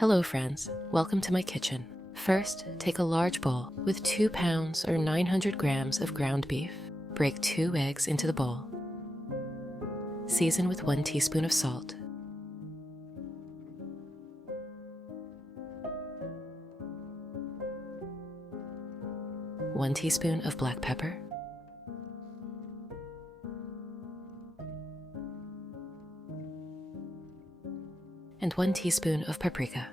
Hello friends, welcome to my kitchen. First, take a large bowl with 2 pounds or 900 grams of ground beef. Break 2 eggs into the bowl. Season with 1 teaspoon of salt. One teaspoon of black pepper. And 1 teaspoon of paprika.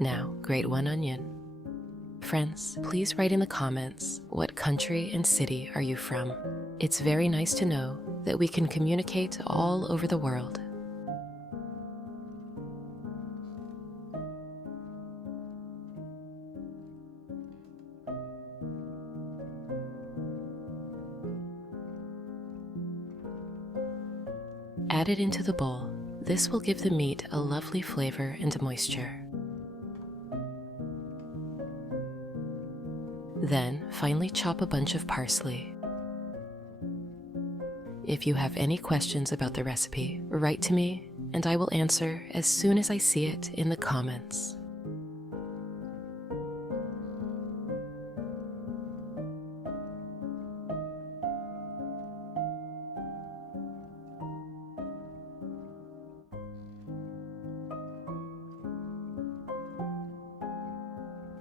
Now, grate 1 onion. Friends, please write in the comments what country and city are you from. It's very nice to know that we can communicate all over the world. Add it into the bowl. This will give the meat a lovely flavor and moisture. Then, finely chop a bunch of parsley. If you have any questions about the recipe, write to me and I will answer as soon as I see it in the comments.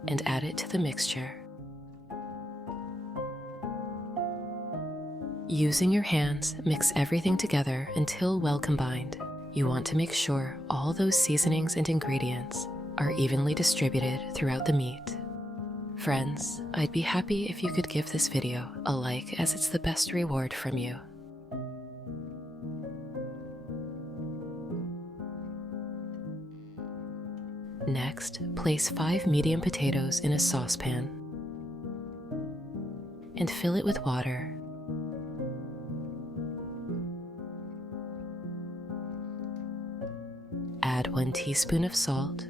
And add it to the mixture. Using your hands, mix everything together until well combined. You want to make sure all those seasonings and ingredients are evenly distributed throughout the meat. Friends, I'd be happy if you could give this video a like, as it's the best reward from you. Next, place 5 medium potatoes in a saucepan and fill it with water. Add 1 teaspoon of salt.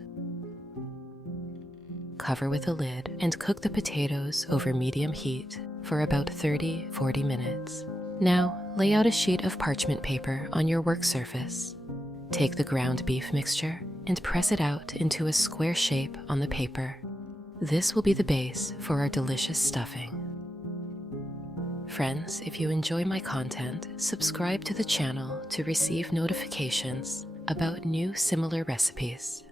Cover with a lid and cook the potatoes over medium heat for about 30-40 minutes. Now, lay out a sheet of parchment paper on your work surface. Take the ground beef mixture and press it out into a square shape on the paper. This will be the base for our delicious stuffing. Friends, if you enjoy my content, subscribe to the channel to receive notifications about new similar recipes.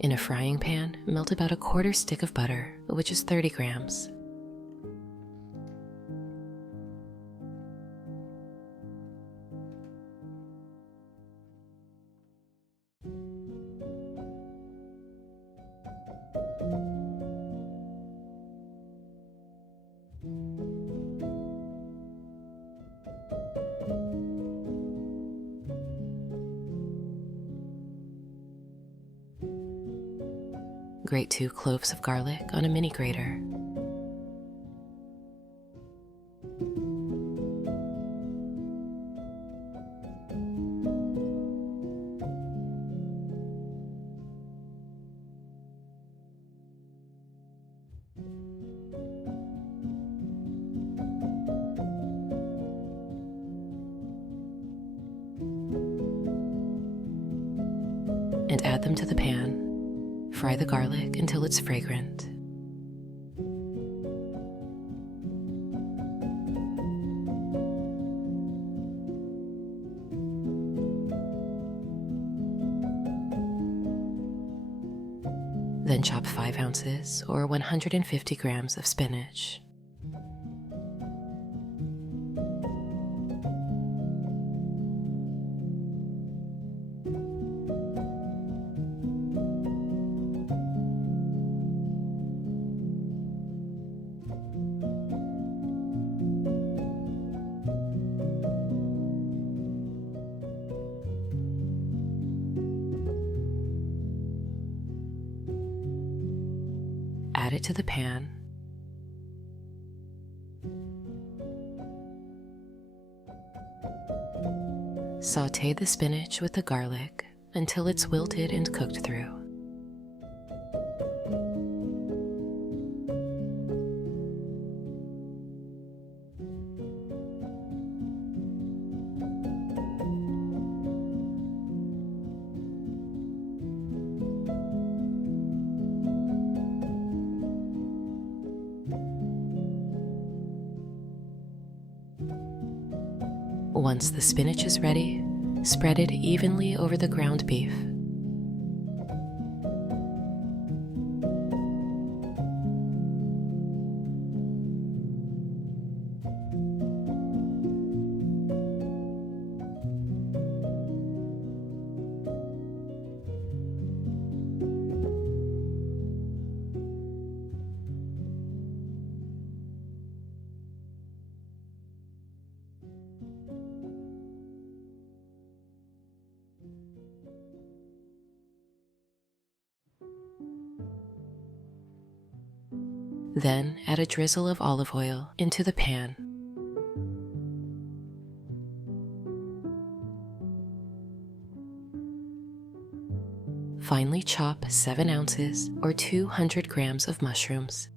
In a frying pan, melt about a 1/4 stick of butter, which is 30 grams. Grate 2 cloves of garlic on a mini grater. And add them to the pan. Fry the garlic until it's fragrant. Then chop 5 ounces or 150 grams of spinach. add it to the pan. Sauté the spinach with the garlic until it's wilted and cooked through. Once the spinach is ready, spread it evenly over the ground beef. Then add a drizzle of olive oil into the pan. Finely chop 7 ounces or 200 grams of mushrooms.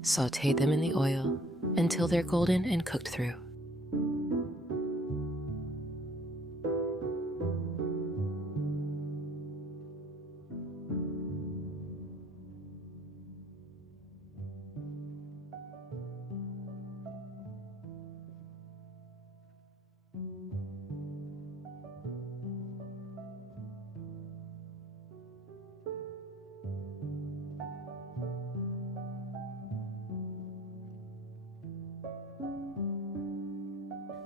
Sauté them in the oil until they're golden and cooked through.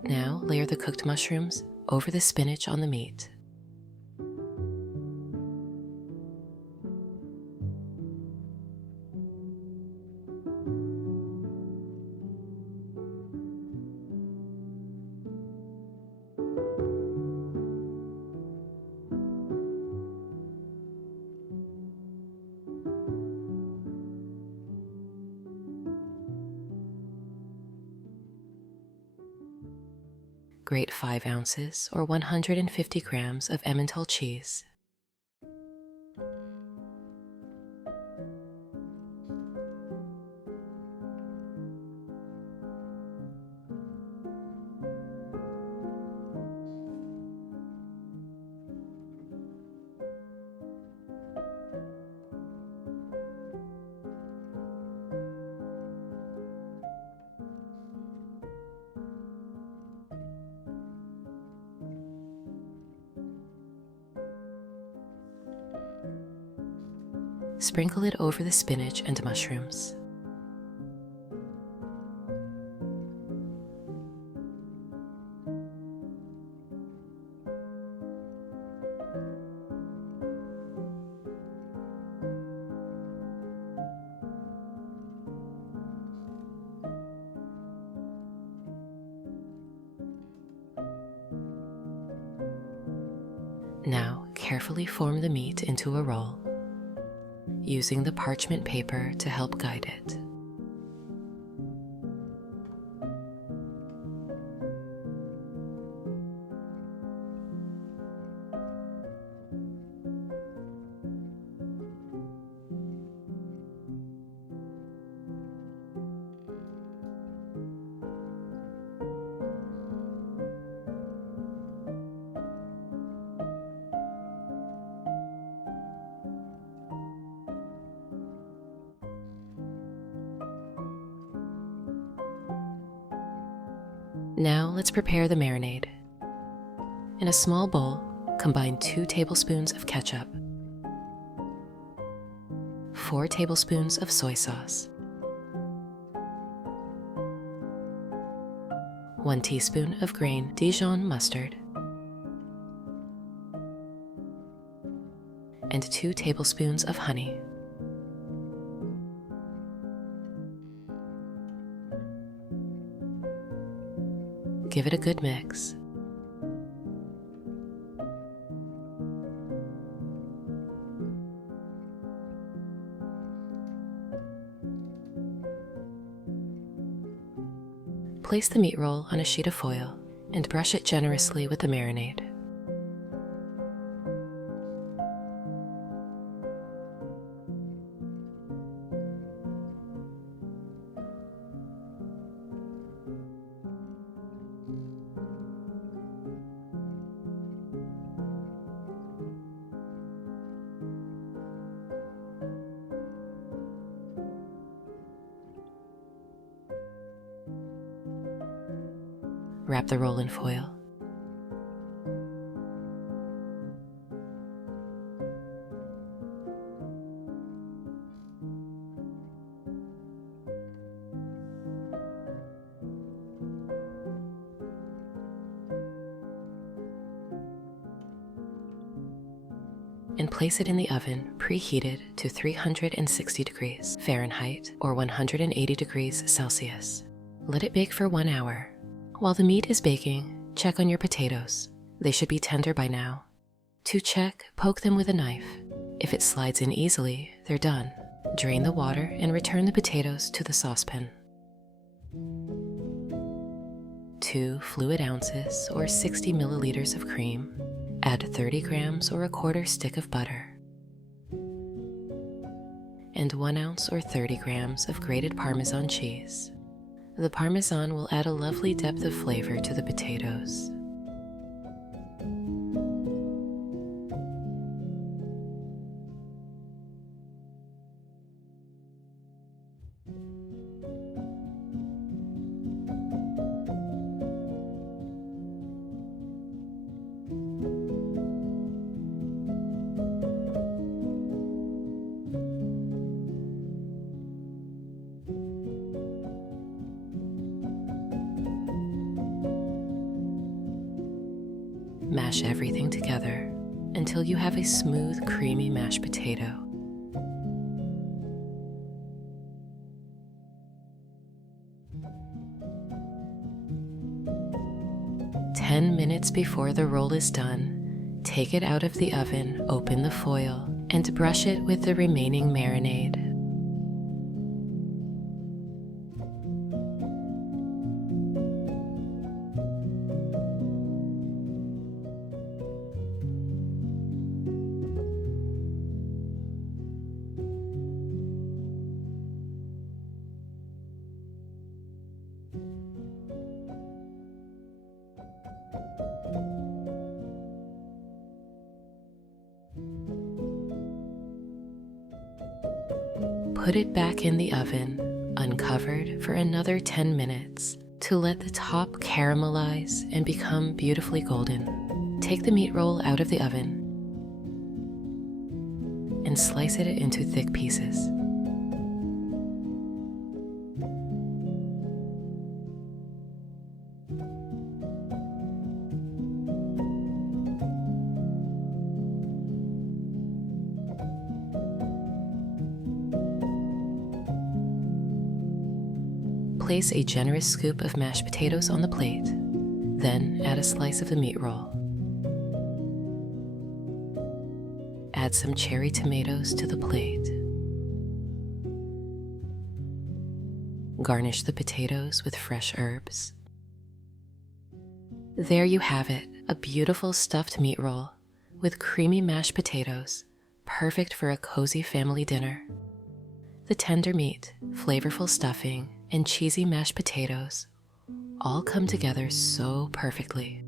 Now layer the cooked mushrooms over the spinach on the meat. Grate 5 ounces or 150 grams of Emmental cheese. Sprinkle it over the spinach and mushrooms. Now, carefully form the meat into a roll, using the parchment paper to help guide it. Now let's prepare the marinade. In a small bowl, combine 2 tablespoons of ketchup, 4 tablespoons of soy sauce, 1 teaspoon of grain Dijon mustard, and 2 tablespoons of honey. Give it a good mix. Place the meat roll on a sheet of foil and brush it generously with the marinade. Wrap the roll in foil. And place it in the oven preheated to 360 degrees Fahrenheit or 180 degrees Celsius. Let it bake for 1 hour. While the meat is baking, check on your potatoes. They should be tender by now. To check, poke them with a knife. If it slides in easily, they're done. Drain the water and return the potatoes to the saucepan. 2 fluid ounces or 60 milliliters of cream. Add 30 grams or a quarter stick of butter. And 1 ounce or 30 grams of grated Parmesan cheese. The Parmesan will add a lovely depth of flavor to the potatoes. Mash everything together until you have a smooth, creamy mashed potato. "10 minutes before the roll is done, take it out of the oven, open the foil, and brush it with the remaining marinade. Put it back in the oven, uncovered, for another 10 minutes to let the top caramelize and become beautifully golden. Take the meat roll out of the oven and slice it into thick pieces. Place a generous scoop of mashed potatoes on the plate, then add a slice of the meat roll. Add some cherry tomatoes to the plate. Garnish the potatoes with fresh herbs. There you have it, a beautiful stuffed meat roll with creamy mashed potatoes, perfect for a cozy family dinner. The tender meat, flavorful stuffing, and cheesy mashed potatoes all come together so perfectly.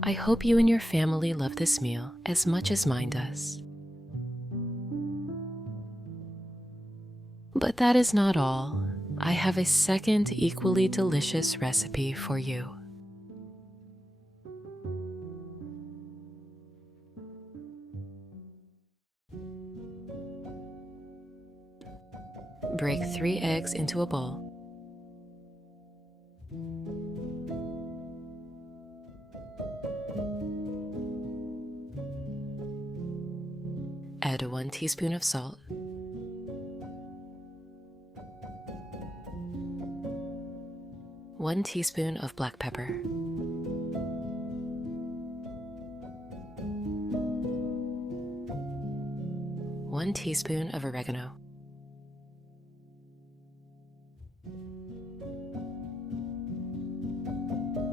I hope you and your family love this meal as much as mine does. But that is not all. I have a second equally delicious recipe for you. Break 3 eggs into a bowl. Add 1 teaspoon of salt, 1 teaspoon of black pepper, 1 teaspoon of oregano,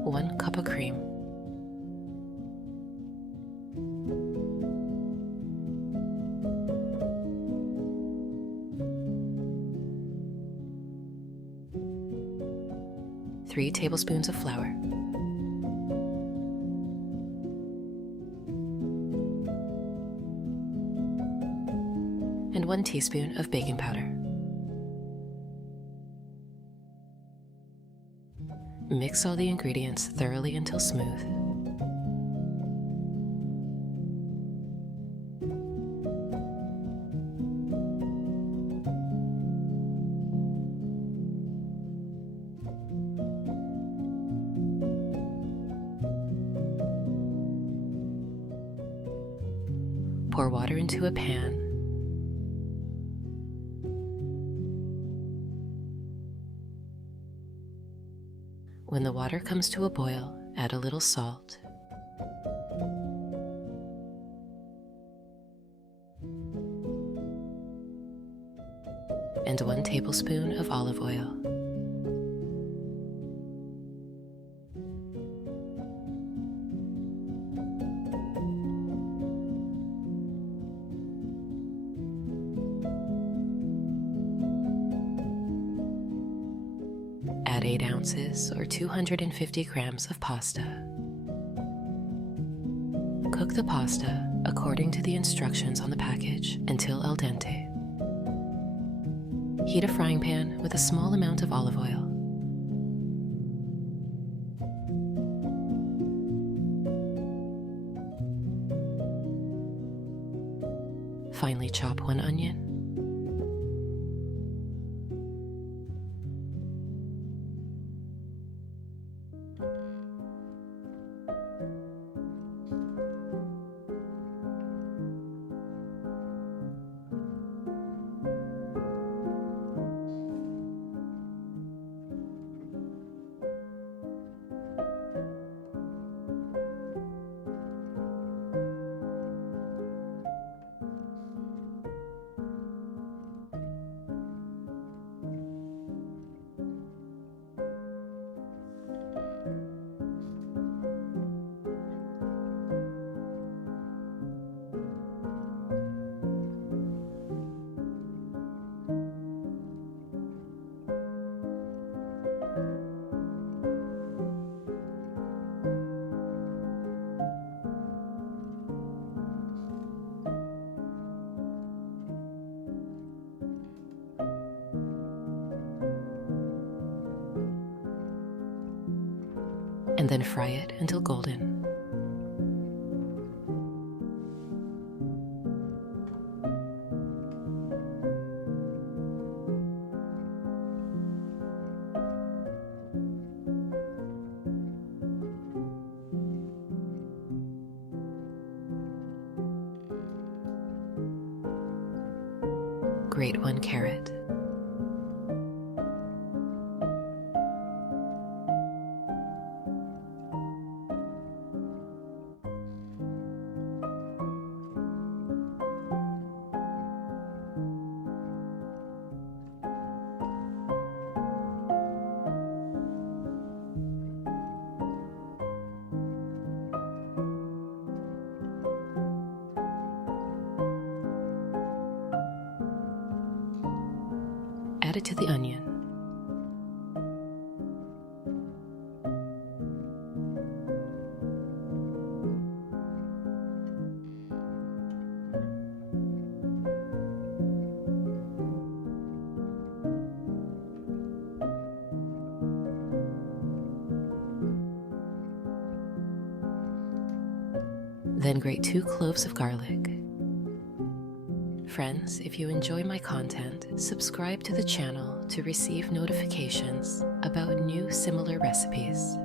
1 cup of cream, 3 tablespoons of flour, and 1 teaspoon of baking powder. Mix all the ingredients thoroughly until smooth. Pour water into a pan. When the water comes to a boil, add a little salt, and 1 tablespoon of olive oil. Add 8 ounces or 250 grams of pasta. Cook the pasta according to the instructions on the package until al dente. Heat a frying pan with a small amount of olive oil. Finely chop 1 onion. And then fry it until golden. Grate 1 carrot. Add it to the onion. Then grate 2 cloves of garlic. Friends, if you enjoy my content, subscribe to the channel to receive notifications about new similar recipes.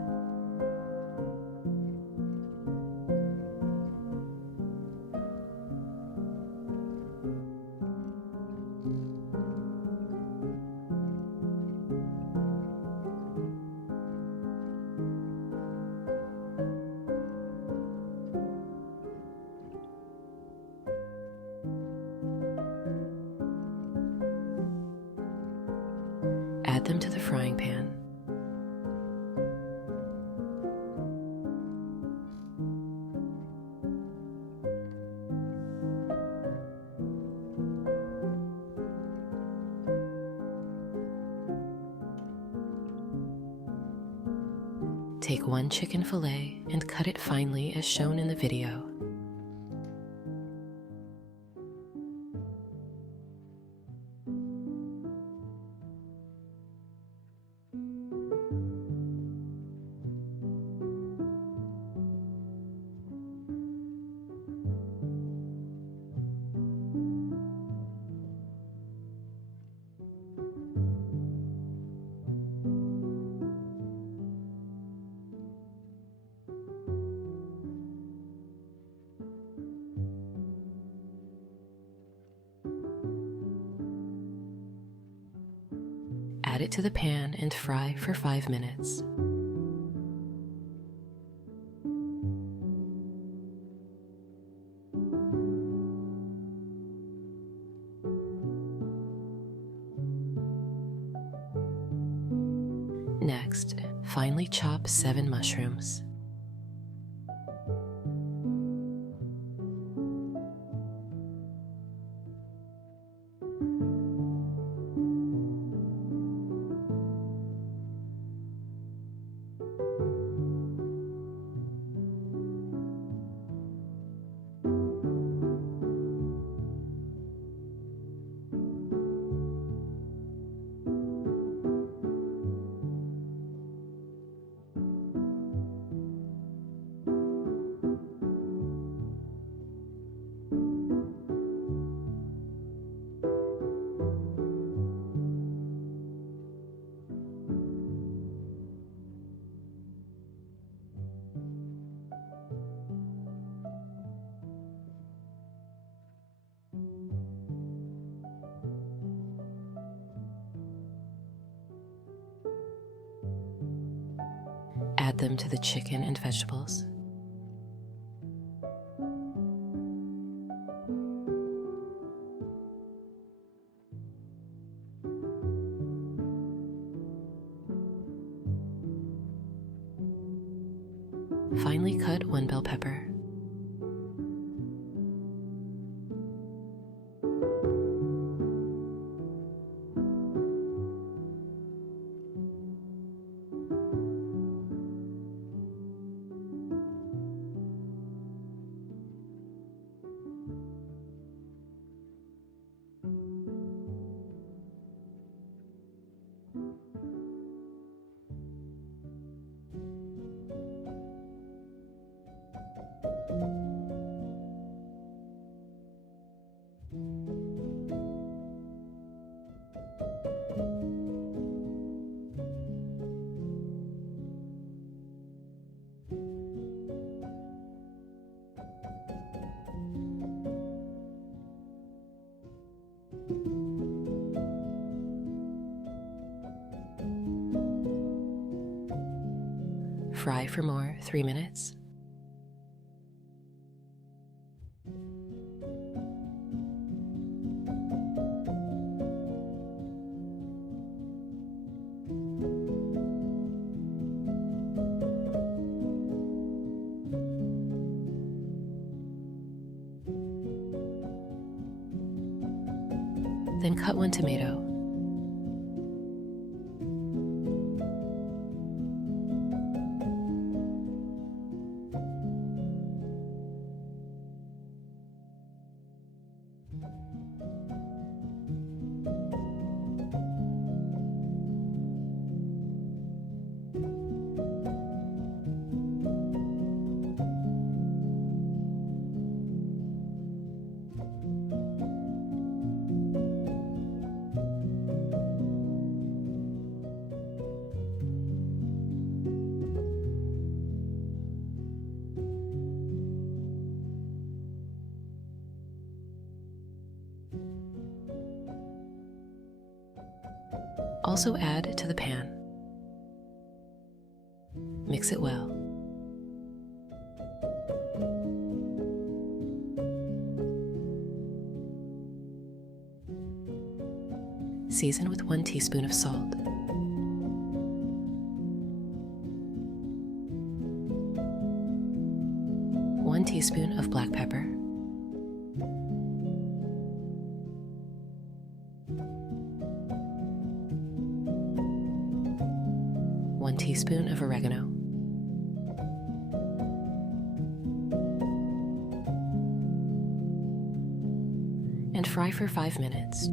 Add them to the frying pan. Take 1 chicken fillet and cut it finely as shown in the video. Add it to the pan and fry for 5 minutes. Next, finely chop 7 mushrooms. Add them to the chicken and vegetables. Finely cut 1 bell pepper. Fry for more 3 minutes. Then cut 1 tomato. Also add to the pan. Mix it well. Season with 1 teaspoon of salt. One teaspoon of black pepper. 1 teaspoon of oregano. And fry for 5 minutes.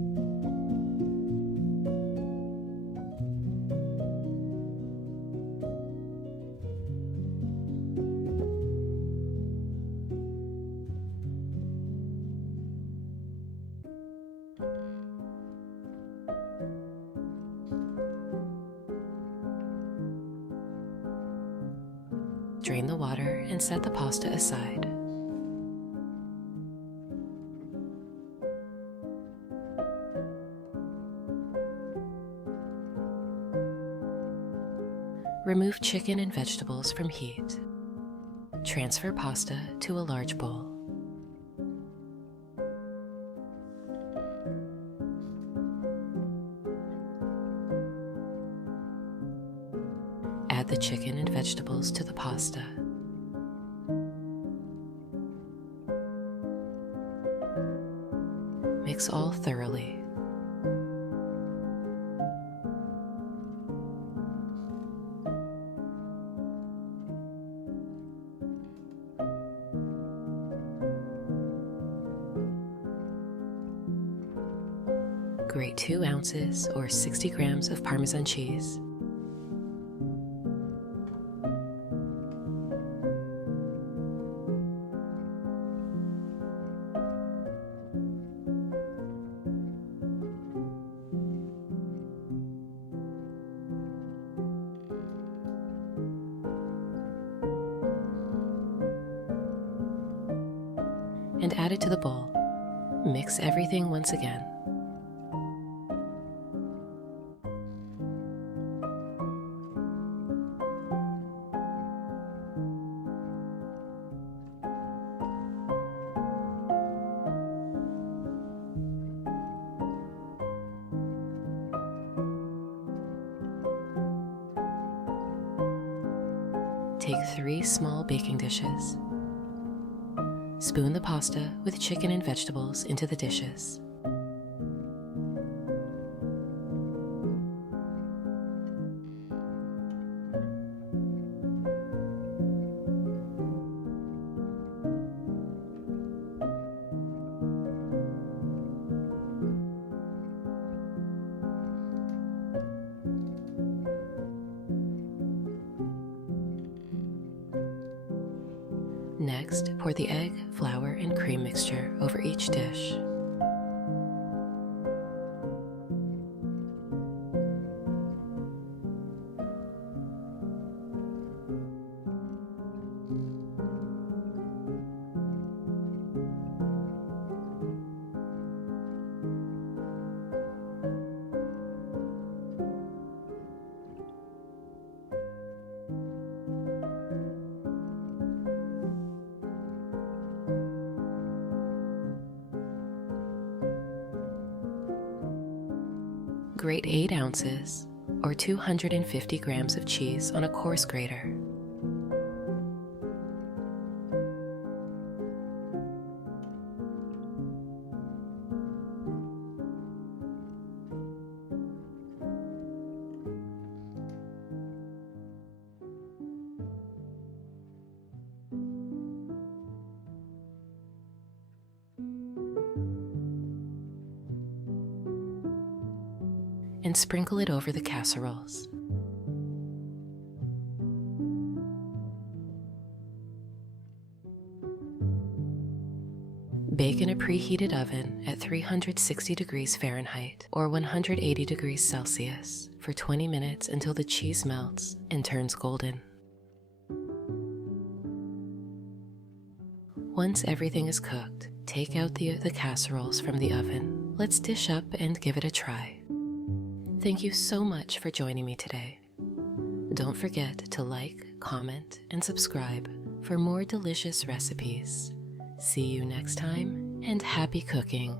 Drain the water and set the pasta aside. Remove chicken and vegetables from heat. Transfer pasta to a large bowl. Add the chicken and vegetables to the pasta. Mix all thoroughly. Grate 2 ounces or 60 grams of Parmesan cheese. And add it to the bowl. Mix everything once again. Take 3 small baking dishes. Spoon the pasta with chicken and vegetables into the dishes. Next, pour the egg, flour, and cream mixture over each dish. Grate 8 ounces or 250 grams of cheese on a coarse grater. And sprinkle it over the casseroles. Bake in a preheated oven at 360 degrees Fahrenheit or 180 degrees Celsius for 20 minutes until the cheese melts and turns golden. Once everything is cooked, take out the casseroles from the oven. Let's dish up and give it a try. Thank you so much for joining me today. Don't forget to like, comment, and subscribe for more delicious recipes. See you next time, and happy cooking!